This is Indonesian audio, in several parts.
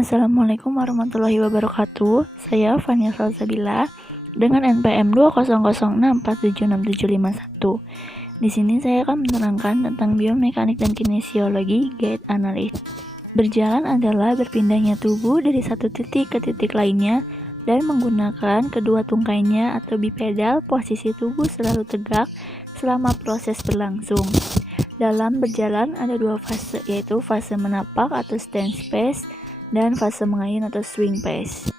Assalamualaikum warahmatullahi wabarakatuh. Saya Fania Salsabila dengan NPM 20064767751. Di sini saya akan menerangkan tentang biomekanik dan kinesiologi gait analis. Berjalan adalah berpindahnya tubuh dari satu titik ke titik lainnya dan menggunakan kedua tungkainya atau bipedal. Posisi tubuh selalu tegak selama proses berlangsung. Dalam berjalan ada dua fase, yaitu fase menapak atau stand pace dan fase mengayun atau swing pace.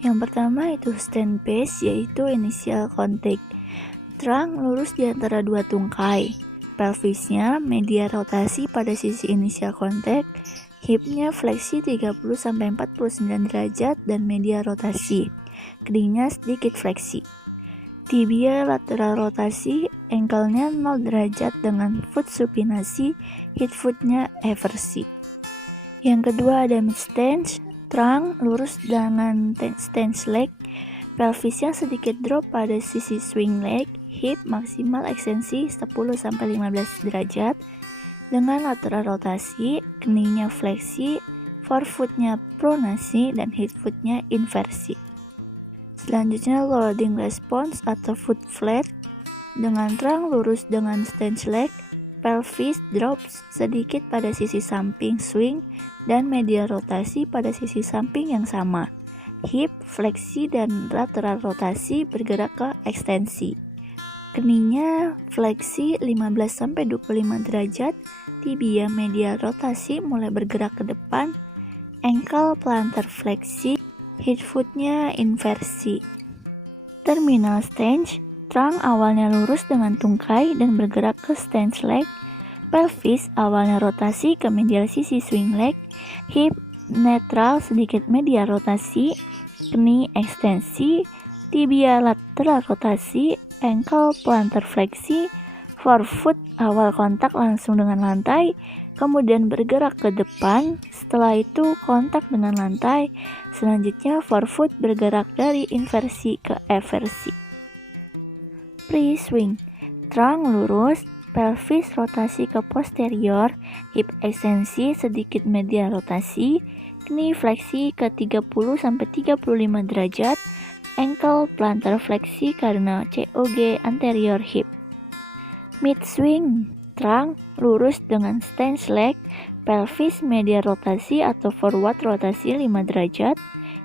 Yang pertama itu stand pace, yaitu initial contact. Terang lurus di antara dua tungkai. Pelvisnya media rotasi pada sisi initial contact. Hipnya fleksi 30-49 derajat dan media rotasi. Keningnya sedikit fleksi. Tibia lateral rotasi, ankle-nya 0 derajat dengan foot supinasi, hip foot-nya eversi. Yang kedua ada mid stance, terang lurus dengan stance leg, pelvisnya sedikit drop pada sisi swing leg, hip maksimal ekstensi 10-15 derajat dengan lateral rotasi, keningnya fleksi, forefoot-nya pronasi dan hip foot-nya inversi. Selanjutnya loading response atau foot flat dengan terang lurus dengan stance leg, pelvis drops sedikit pada sisi samping swing dan media rotasi pada sisi samping yang sama. Hip fleksi dan lateral rotasi bergerak ke ekstensi. Keningnya fleksi 15-25 derajat, tibia media rotasi mulai bergerak ke depan, ankle plantar fleksi, hip foot-nya inversi. Terminal stance, terang awalnya lurus dengan tungkai dan bergerak ke stance leg, pelvis awalnya rotasi ke medial sisi swing leg, hip netral sedikit media rotasi, knie ekstensi, tibia lateral rotasi, ankle plantar fleksi, forefoot awal kontak langsung dengan lantai, kemudian bergerak ke depan, setelah itu kontak dengan lantai, selanjutnya forefoot bergerak dari inversi ke eversi. Pre-swing, terang lurus, pelvis rotasi ke posterior, hip ekstensi sedikit media rotasi, knie fleksi ke 30-35 derajat, ankle plantar fleksi karena COG anterior hip. Mid swing, terang lurus dengan stance leg, pelvis media rotasi atau forward rotasi 5 derajat,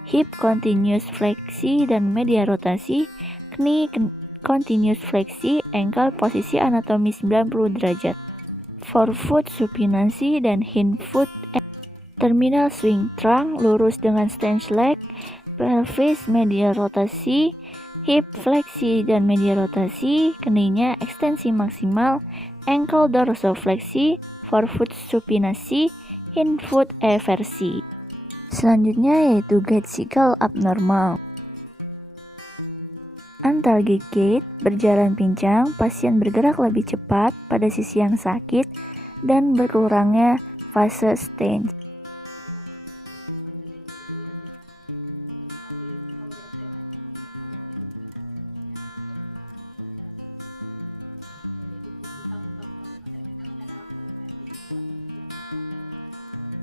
hip continuous fleksi dan media rotasi, knie continuous fleksi, ankle posisi anatomi 90 derajat, forefoot supinasi dan hind foot. Terminal swing, terang lurus dengan stance leg, pelvis media rotasi, hip fleksi dan media rotasi, keninya ekstensi maksimal, ankle dorsofleksi, forefoot supinasi, hind foot eversi. Selanjutnya yaitu gait cycle abnormal. Antalgic gait, berjalan pincang, pasien bergerak lebih cepat pada sisi yang sakit dan berkurangnya fase stance.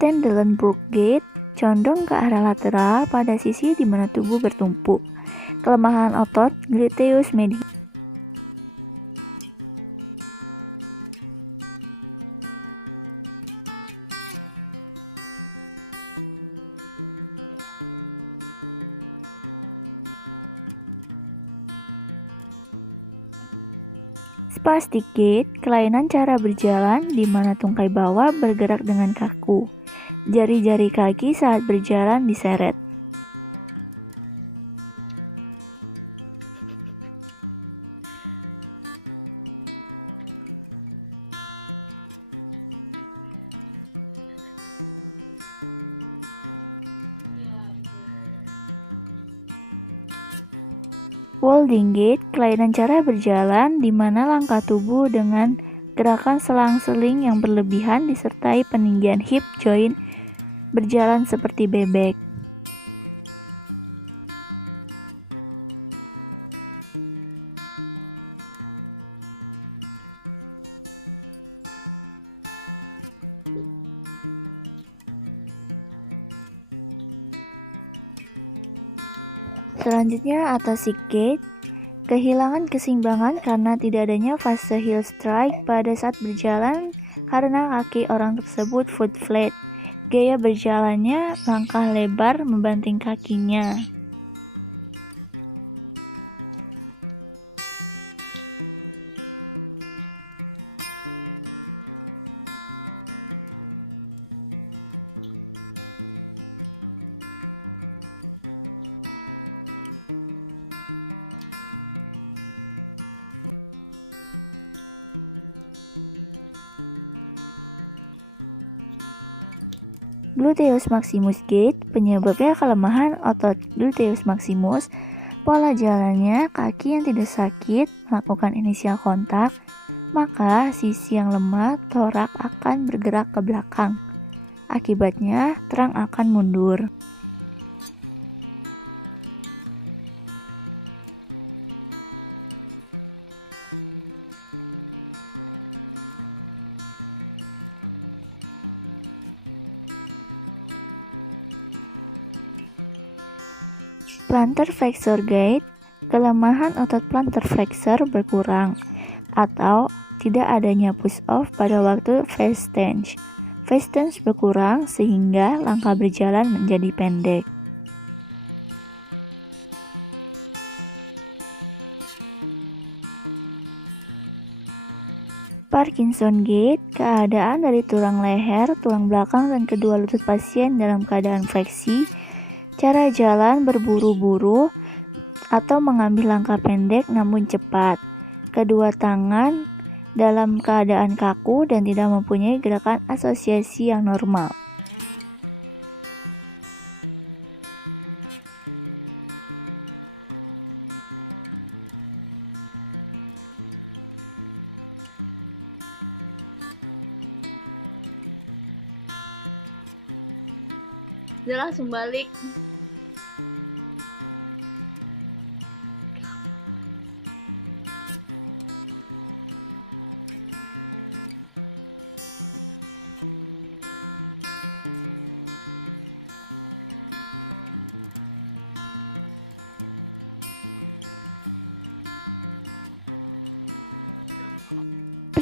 Trendelenburg gait, condong ke arah lateral pada sisi di mana tubuh bertumpuk. Kelemahan otot gluteus medius. Spastic gait, kelainan cara berjalan di mana tungkai bawah bergerak dengan kaku. Jari-jari kaki saat berjalan diseret. Walding gait, kelainan cara berjalan di mana langkah tubuh dengan gerakan selang-seling yang berlebihan disertai peninggian hip joint berjalan seperti bebek. Selanjutnya atasi gait. Kehilangan keseimbangan karena tidak adanya fase heel strike pada saat berjalan karena kaki orang tersebut foot flat. Gaya berjalannya langkah lebar membanting kakinya. Gluteus maximus gait, penyebabnya kelemahan otot gluteus maximus. Pola jalannya, kaki yang tidak sakit melakukan inisial kontak, maka sisi yang lemah torak akan bergerak ke belakang. Akibatnya, terang akan mundur. Plantar flexor gait, kelemahan otot plantar flexor berkurang atau tidak adanya push off pada waktu fast stance. Fast stance berkurang sehingga langkah berjalan menjadi pendek. Parkinson gait, keadaan dari tulang leher, tulang belakang, dan kedua lutut pasien dalam keadaan fleksi. Cara jalan berburu-buru atau mengambil langkah pendek namun cepat. Kedua tangan dalam keadaan kaku dan tidak mempunyai gerakan asosiasi yang normal. Dia langsung balik.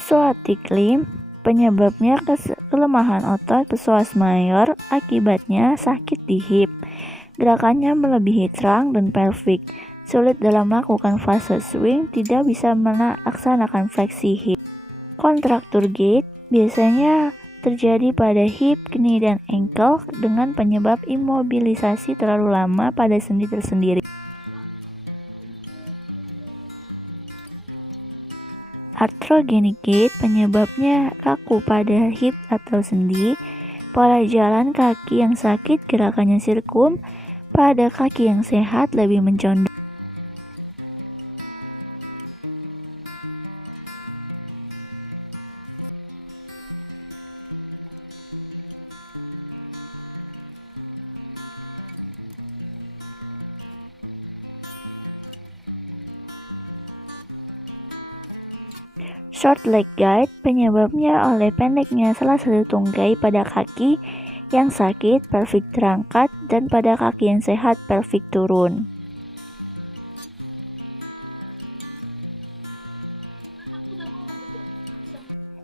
Psoatic limb, penyebabnya kelemahan otot psoas major, akibatnya sakit di hip. Gerakannya melebihi trunk dan pelvic, sulit dalam melakukan fase swing, tidak bisa melaksanakan fleksi hip. Kontraktur gait biasanya terjadi pada hip, knie, dan ankle dengan penyebab imobilisasi terlalu lama pada sendi tersendiri. Arthrogenic gait, penyebabnya kaku pada hip atau sendi. Pola jalan kaki yang sakit gerakannya sirkum, pada kaki yang sehat lebih mencondong. Short leg gait, penyebabnya oleh pendeknya salah satu tungkai pada kaki yang sakit pelvic terangkat dan pada kaki yang sehat pelvic turun.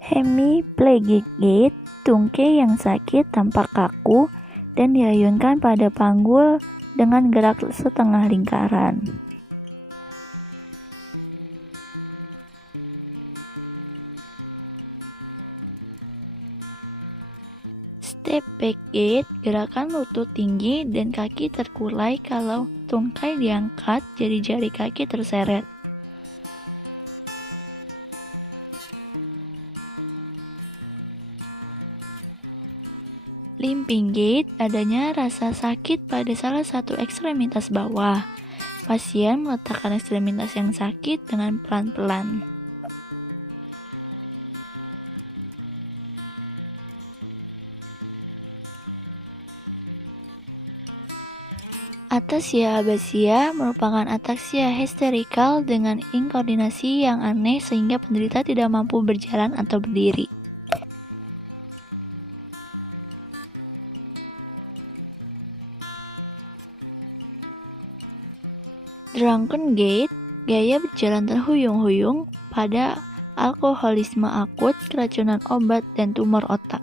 Hemiplegic gait, tungkai yang sakit tampak kaku dan diayunkan pada panggul dengan gerak setengah lingkaran. Step back gait, gerakan lutut tinggi dan kaki terkulai kalau tungkai diangkat jadi jari kaki terseret. Limping gait, adanya rasa sakit pada salah satu ekstremitas bawah. Pasien meletakkan ekstremitas yang sakit dengan pelan-pelan. Ataxia abasia merupakan ataksia histerikal dengan inkoordinasi yang aneh sehingga penderita tidak mampu berjalan atau berdiri. Drunken gait, gaya berjalan terhuyung-huyung pada alkoholisme akut, keracunan obat, dan tumor otak.